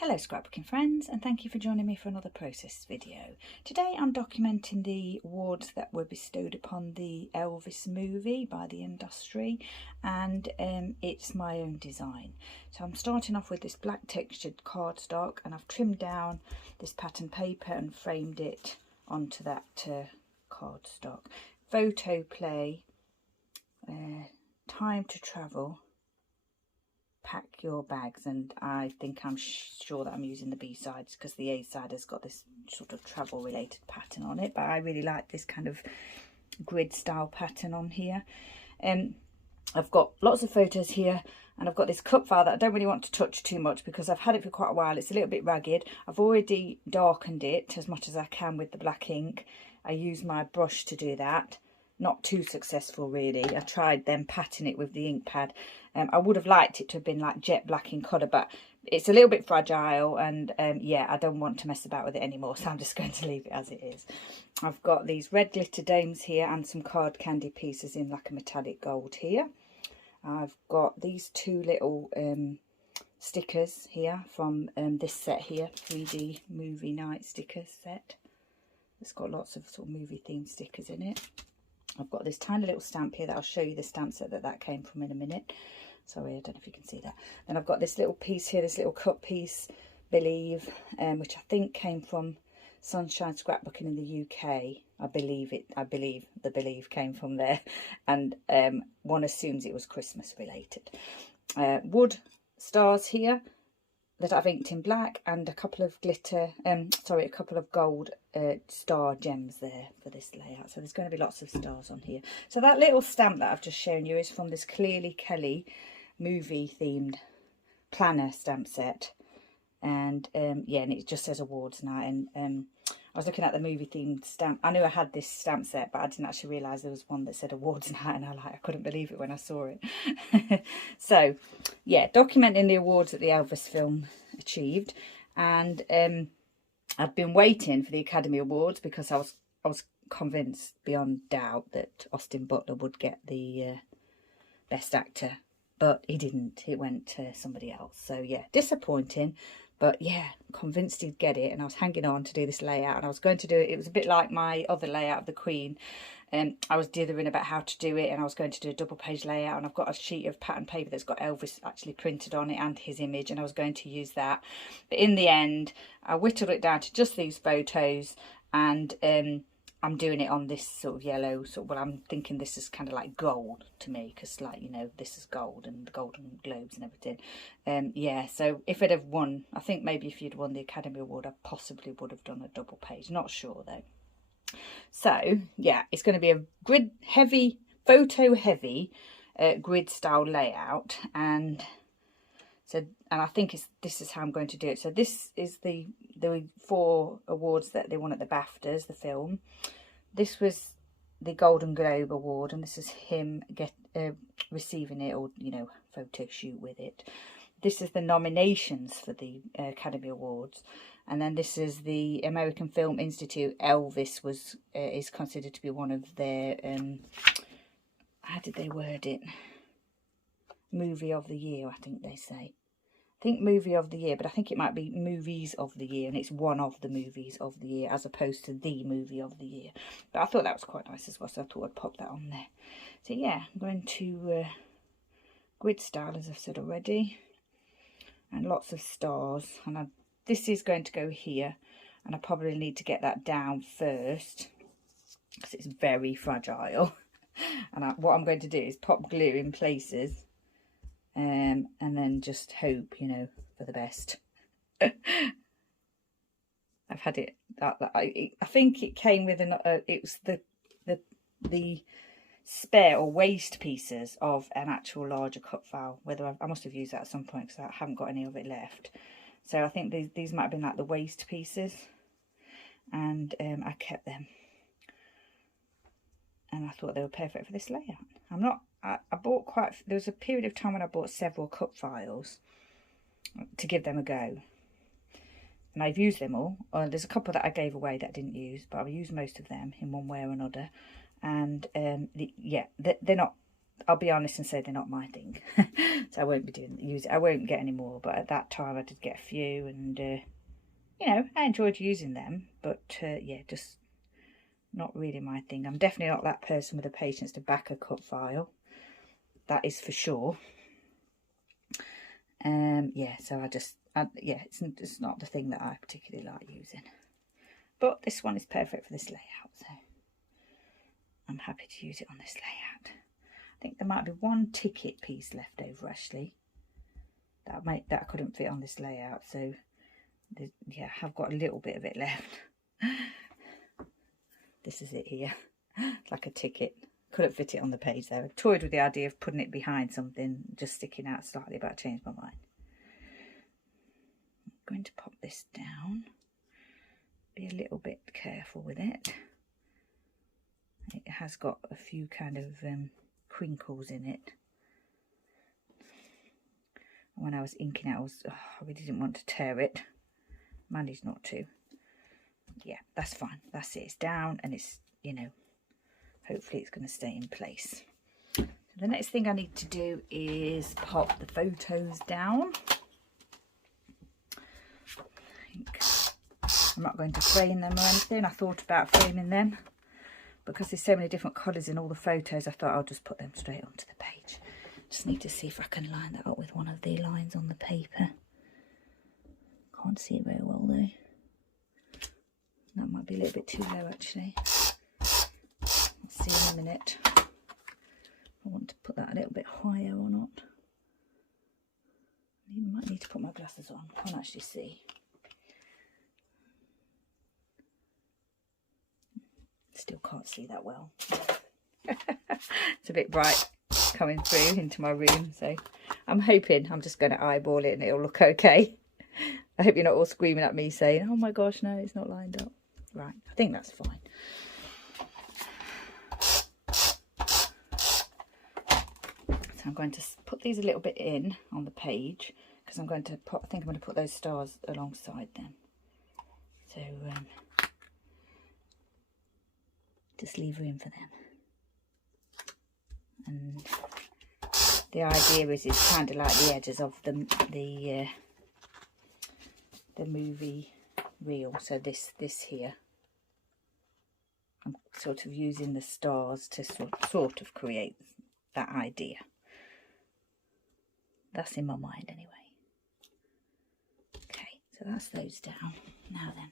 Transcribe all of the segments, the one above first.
Hello scrapbooking friends, and thank you for joining me for another process video. Today I'm documenting the awards that were bestowed upon the Elvis movie by the industry, and it's my own design. So I'm starting off with this black textured cardstock, and I've trimmed down this pattern paper and framed it onto that cardstock. Photo play, time to travel, pack your bags, and I think I'm sure that I'm using the B sides because the A side has got this sort of travel related pattern on it, but I really like this kind of grid style pattern on here. I've got lots of photos here, and I've got this cup file that I don't really want to touch too much because I've had it for quite a while. It's a little bit ragged. I've already darkened it as much as I can with the black ink. I use my brush to do that. Not too successful really. I tried then patting it with the ink pad. I would have liked it to have been like jet black in colour, but it's a little bit fragile, and yeah, I don't want to mess about with it anymore, so I'm just going to leave it as it is. I've got these red glitter domes here and some card candy pieces in like a metallic gold here. I've got these two little stickers here from this set here, 3D movie night sticker set. It's got lots of sort of movie themed stickers in it. I've got this tiny little stamp here that I'll show you the stamp set that came from in a minute. Sorry, I don't know if you can see that. Then I've got this little piece here, this little cut piece, Believe, which I think came from Sunshine Scrapbooking in the UK. I believe the Believe came from there, and one assumes it was Christmas related. Wood stars here that I've inked in black, and a couple of glitter, a couple of gold star gems there for this layout. So there's going to be lots of stars on here. So that little stamp that I've just shown you is from this Clearly Kelly movie themed planner stamp set. And yeah, and it just says awards night. And I was looking at the movie themed stamp. I knew I had this stamp set, but I didn't actually realise there was one that said awards night, and I couldn't believe it when I saw it. So yeah, documenting the awards that the Elvis film achieved. And I've been waiting for the Academy Awards because I was convinced beyond doubt that Austin Butler would get the Best Actor, but he didn't. It went to somebody else. So yeah, disappointing. But yeah, convinced he'd get it, and I was hanging on to do this layout, and I was going to do it. It was a bit like my other layout of the Queen. I was dithering about how to do it, and I was going to do a double page layout, and I've got a sheet of pattern paper that's got Elvis actually printed on it and his image, and I was going to use that. But in the end, I whittled it down to just these photos, and I'm doing it on this sort of yellow, well, I'm thinking this is kind of like gold to me, because like, you know, this is gold and the Golden Globes and everything. Yeah, so if I'd have won, I think maybe if you'd won the Academy Award, I possibly would have done a double page, not sure though. So yeah, it's going to be a grid heavy, photo heavy grid style layout, and so, and I think this is how I'm going to do it. So this is the 4 awards that they won at the BAFTAs, the film. This was the Golden Globe Award, and this is him receiving it, or, you know, photo shoot with it. This is the nominations for the Academy Awards, and then this is the American Film Institute. Elvis is considered to be one of their how did they word it? Movie of the year, I think they say. I think movie of the year, but I think it might be movies of the year, and it's one of the movies of the year as opposed to the movie of the year. But I thought that was quite nice as well, so I thought I'd pop that on there. So yeah, I'm going to grid style, as I've said already, and lots of stars. And this is going to go here, and I probably need to get that down first because it's very fragile. And what I'm going to do is pop glue in places. And then just hope, you know, for the best. I've had it. I think it came with it was the spare or waste pieces of an actual larger cut file. Whether I must have used that at some point because I haven't got any of it left. So I think these might have been like the waste pieces, and I kept them. And I thought they were perfect for this layout. I bought there was a period of time when I bought several cut files to give them a go. And I've used them all. There's a couple that I gave away that I didn't use, but I've used most of them in one way or another. And yeah, they're not I'll be honest and say they're not my thing. So I won't be I won't get any more, but at that time I did get a few, and you know, I enjoyed using them, but yeah, just not really my thing. I'm definitely not that person with the patience to back a cut file, that is for sure. Yeah, so yeah, it's not the thing that I particularly like using, but this one is perfect for this layout, so I'm happy to use it on this layout. I think there might be one ticket piece left over actually that I couldn't fit on this layout, so yeah, I've got a little bit of it left. This is it here. It's like a ticket. Couldn't fit it on the page there. I toyed with the idea of putting it behind something, just sticking out slightly, but I changed my mind. I'm going to pop this down. Be a little bit careful with it. It has got a few kind of crinkles in it. When I was inking it, I really didn't want to tear it. Managed not to. Yeah, that's fine. That's it. It's down, and it's, you know, hopefully it's going to stay in place. So the next thing I need to do is pop the photos down. I'm not going to frame them or anything. I thought about framing them. Because there's so many different colours in all the photos, I thought I'll just put them straight onto the page. Just need to see if I can line that up with one of the lines on the paper. Can't see it very well though. That might be a little bit too low actually. Let's see in a minute. I want to put that a little bit higher or not. I might need to put my glasses on. I can't actually see. Still can't see that well. It's a bit bright coming through into my room, so I'm hoping I'm just going to eyeball it and it'll look okay. I hope you're not all screaming at me saying, oh my gosh, no, it's not lined up. Right, I think that's fine. So I'm going to put these a little bit in on the page, because I'm going to put, I think I'm going to put those stars alongside them. So just leave room for them. And the idea is kind of like the edges of the movie reel. So this here, I'm sort of using the stars to sort of create that idea. That's in my mind anyway. Okay, so that's those down. Now then,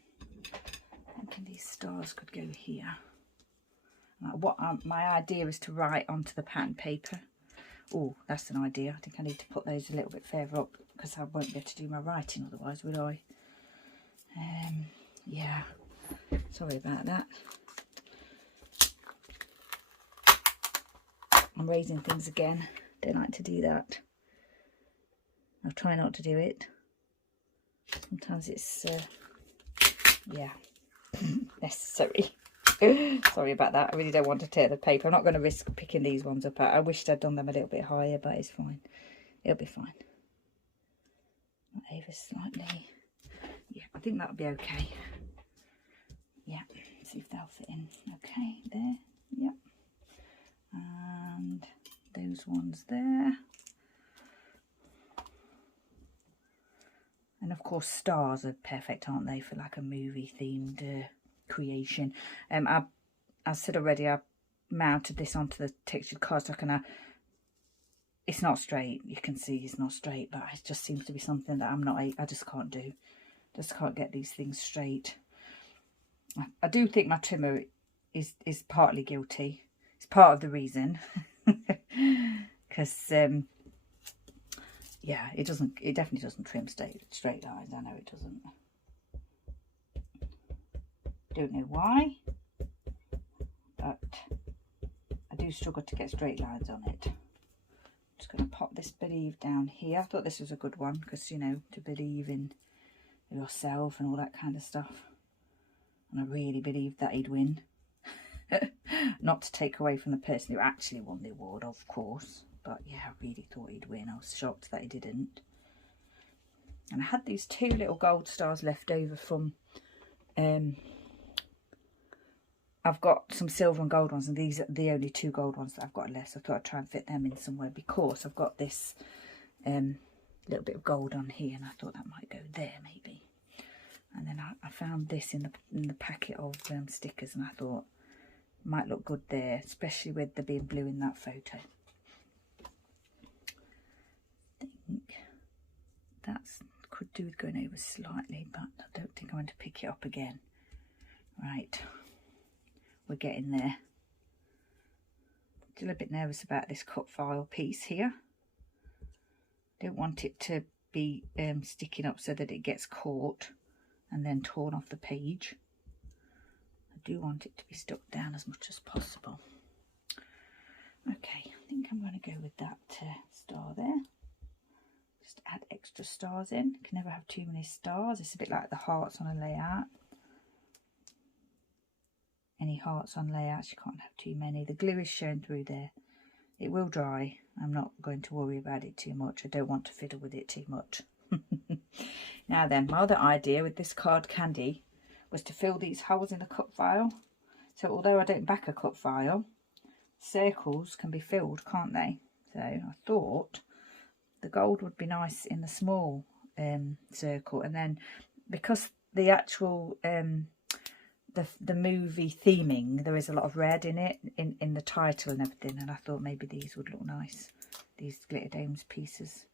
I'm thinking these stars could go here. My idea is to write onto the pattern paper. Oh, that's an idea. I think I need to put those a little bit further up, because I won't be able to do my writing otherwise, would I? Yeah, sorry about that. I'm raising things again. Don't like to do that. I'll try not to do it. Sometimes it's, yeah, necessary. Sorry about that. I really don't want to tear the paper. I'm not going to risk picking these ones up. I wished I'd done them a little bit higher, but it's fine. It'll be fine. Not over slightly. Yeah, I think that'll be okay. Yeah, see if they'll fit in. Okay, there. Yep. And those ones there. And of course, stars are perfect, aren't they, for like a movie themed creation. I said already, I mounted this onto the textured cardstock, and it's not straight. You can see it's not straight, but it just seems to be something that I just can't do. Just can't get these things straight. I do think my trimmer is partly guilty. It's part of the reason, because yeah, it definitely doesn't trim straight lines. I know it doesn't. Don't know why, but I do struggle to get straight lines on it. I'm just going to pop this believe down here. I thought this was a good one, because, you know, to believe in yourself and all that kind of stuff. And I really believed that he'd win. Not to take away from the person who actually won the award, of course, but yeah, I really thought he'd win. I was shocked that he didn't. And I had these 2 little gold stars left over from I've got some silver and gold ones, and these are the only 2 gold ones that I've got left. So I thought I'd try and fit them in somewhere, because I've got this little bit of gold on here, and I thought that might go there maybe. And then I found this in the packet of stickers, and I thought might look good there, especially with there being blue in that photo. I think that's could do with going over slightly, but I don't think I want to pick it up again. Right, we're getting there. Still a bit nervous about this cut file piece here. Don't want it to be sticking up so that it gets caught and then torn off the page. I do want it to be stuck down as much as possible. Okay, I think I'm going to go with that star there. Just add extra stars in. You can never have too many stars. It's a bit like the hearts on a layout. Any hearts on layouts, you can't have too many. The glue is shown through there. It will dry. I'm not going to worry about it too much. I don't want to fiddle with it too much. Now then, my other idea with this card candy was to fill these holes in the cut file. So although I don't back a cut file, circles can be filled, can't they? So I thought the gold would be nice in the small circle, and then because the actual the movie theming, there is a lot of red in it, in the title and everything, and I thought maybe these would look nice, these glitter domes pieces.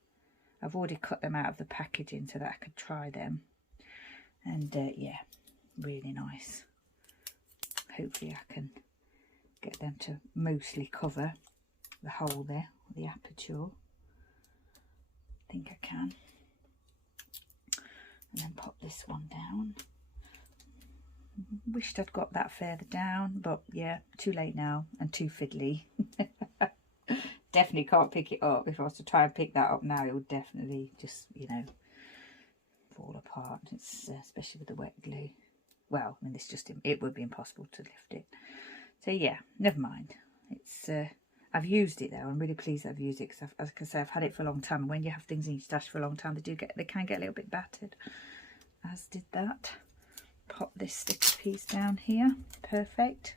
I've already cut them out of the packaging so that I could try them, and yeah, really nice. Hopefully I can get them to mostly cover the hole there, the aperture. I think I can. And then pop this one down. Wished I'd got that further down, but yeah, too late now and too fiddly. Definitely can't pick it up. If I was to try and pick that up now, it would definitely just, you know, fall apart. It's especially with the wet glue. Well, I mean, it would be impossible to lift it. So yeah, never mind. It's I've used it though. I'm really pleased that I've used it, because as I say, I've had it for a long time. And when you have things in your stash for a long time, they can get a little bit battered. As did that. Pop this sticker piece down here. Perfect.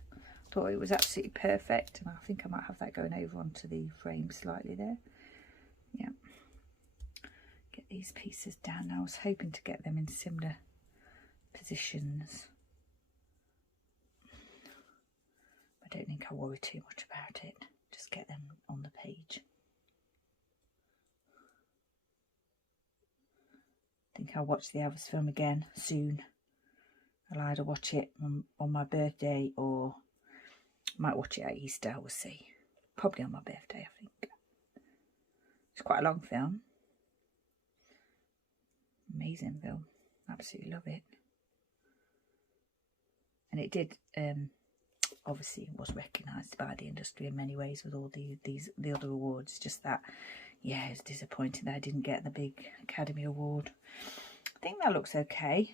Thought it was absolutely perfect, and I think I might have that going over onto the frame slightly there. Yeah. Get these pieces down. I was hoping to get them in similar positions. I don't think I worry too much about it. Just get them on the page. I think I'll watch the Elvis film again soon. I'll either watch it on my birthday, or might watch it at Easter, we'll see. Probably on my birthday, I think. It's quite a long film. Amazing film. Absolutely love it. And it did, obviously was recognised by the industry in many ways with all the other awards. Just that, yeah, it's disappointing that I didn't get the big Academy Award. I think that looks okay.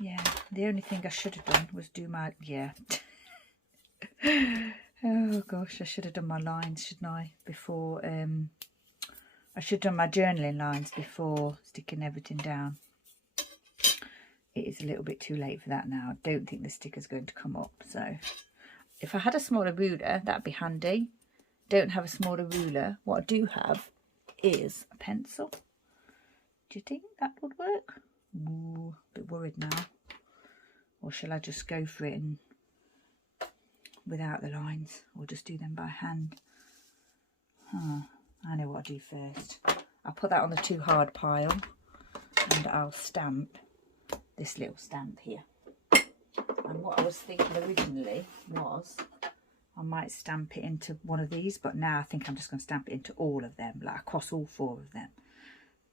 Yeah, the only thing I should have done was do my, yeah. Oh gosh, I should have done my lines, shouldn't I? Before, I should have done my journaling lines before sticking everything down. It is a little bit too late for that now. I don't think the sticker's going to come up. So if I had a smaller ruler, that'd be handy. Don't have a smaller ruler. What I do have is a pencil. Do you think that would work? Ooh, a bit worried now. Or shall I just go for it and without the lines, or just do them by hand? I know what I'll do first. I'll put that on the too hard pile, and I'll stamp this little stamp here. And what I was thinking originally was I might stamp it into one of these, but now I think I'm just going to stamp it into all of them, like across all 4 of them.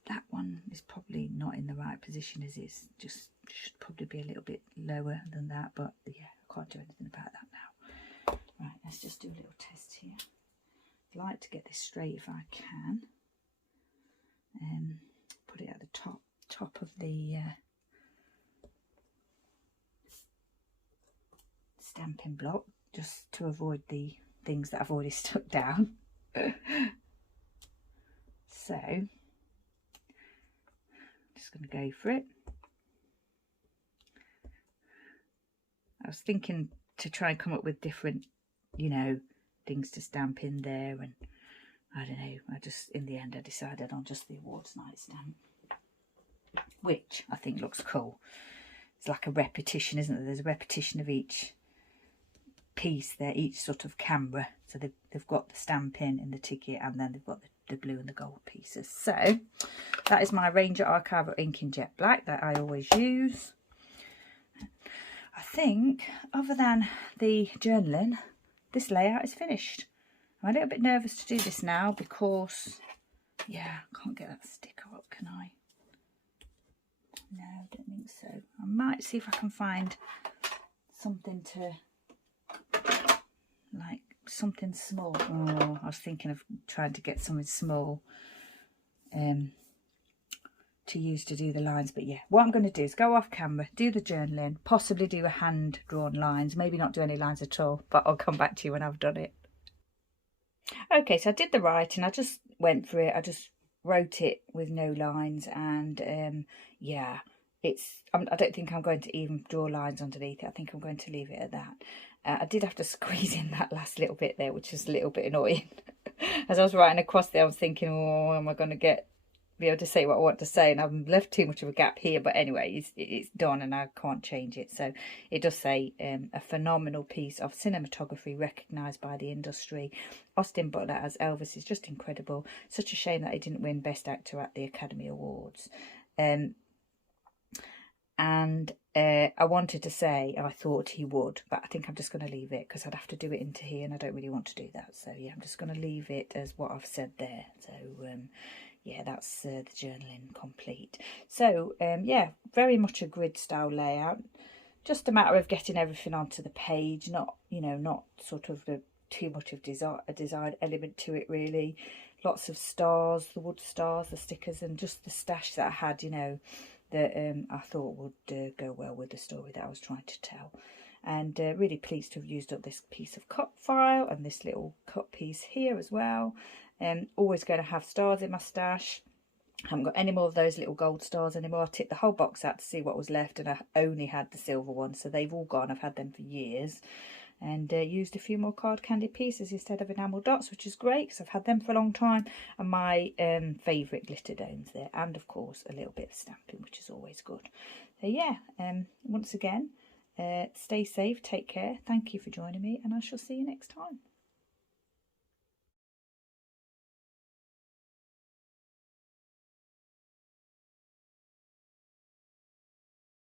That one is probably not in the right position as is. Just should probably be a little bit lower than that, but yeah, I can't do anything about that now. Right, let's just do a little test here. I'd like to get this straight if I can. Put it at the top of the stamping block, just to avoid the things that I've already stuck down. So just going to go for it. I was thinking to try and come up with different, you know, things to stamp in there, and I don't know, I just, in the end, I decided on just the awards night stamp, which I think looks cool. It's like a repetition, isn't there? There's a repetition of each piece there, each sort of camera. So they've got the stamping in the ticket, and then they've got the blue and the gold pieces. So that is my Ranger Archival ink in jet black that I always use. I think, other than the journaling, this layout is finished. I'm a little bit nervous to do this now because, yeah, I can't get that sticker up, can I? No, I don't think so. I might see if I can find something to, like, something small. Oh, I was thinking of trying to get something small to use to do the lines. But yeah, what I'm going to do is go off camera, do the journaling, possibly do a hand drawn lines, maybe not do any lines at all, but I'll come back to you when I've done it. Okay, so I did the writing. I just went through it. I just wrote it with no lines, and yeah, I don't think I'm going to even draw lines underneath it. I think I'm going to leave it at that. I did have to squeeze in that last little bit there, which was a little bit annoying. As I was writing across there, I was thinking, oh, am I going to be able to say what I want to say? And I've left too much of a gap here. But anyway, it's done and I can't change it. So it does say a phenomenal piece of cinematography recognised by the industry. Austin Butler as Elvis is just incredible. Such a shame that he didn't win Best Actor at the Academy Awards. And I wanted to say I thought he would, but I think I'm just going to leave it because I'd have to do it into here and I don't really want to do that. So yeah, I'm just going to leave it as what I've said there. So yeah, that's the journaling complete. So yeah, very much a grid style layout. Just a matter of getting everything onto the page, not, you know, not sort of too much of a design element to it really. Lots of stars, the wood stars, the stickers, and just the stash that I had, you know, that I thought would go well with the story that I was trying to tell. And really pleased to have used up this piece of cut file and this little cut piece here as well. Always going to have stars in my stash. I haven't got any more of those little gold stars anymore. I tipped the whole box out to see what was left, and I only had the silver ones, so they've all gone. I've had them for years. And used a few more card candy pieces instead of enamel dots, which is great because I've had them for a long time. And my favourite glitter domes there, and of course a little bit of stamping, which is always good. So yeah, once again, stay safe, take care, thank you for joining me, and I shall see you next time.